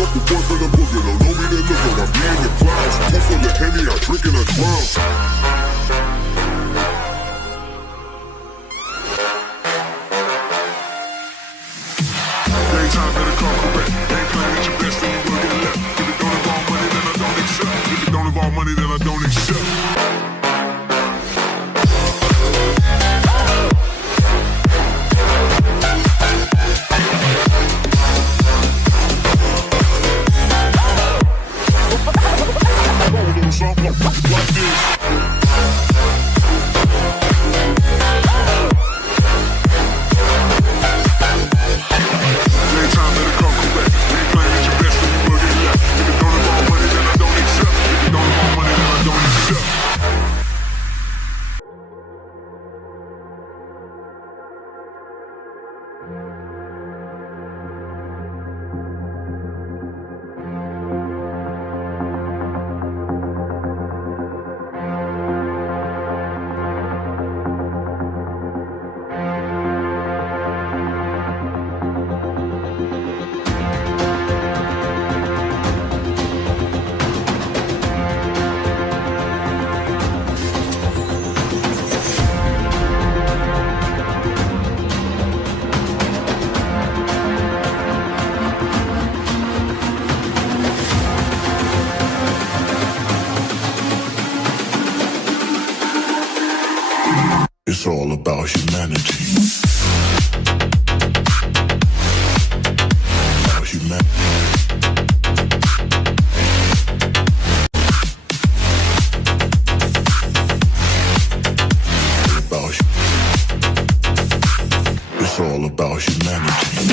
up a boy from the boogie. Don't know me, they look like I'm being the clouds. Pool full of Henny, I'm drinking a drown. Daytime better come correct. Ain't playing at your best, then you will get left. If it don't involve money, then I don't accept. If it don't involve money, then I don't accept. Like this. It's all about humanity. About humanity. It's all about humanity.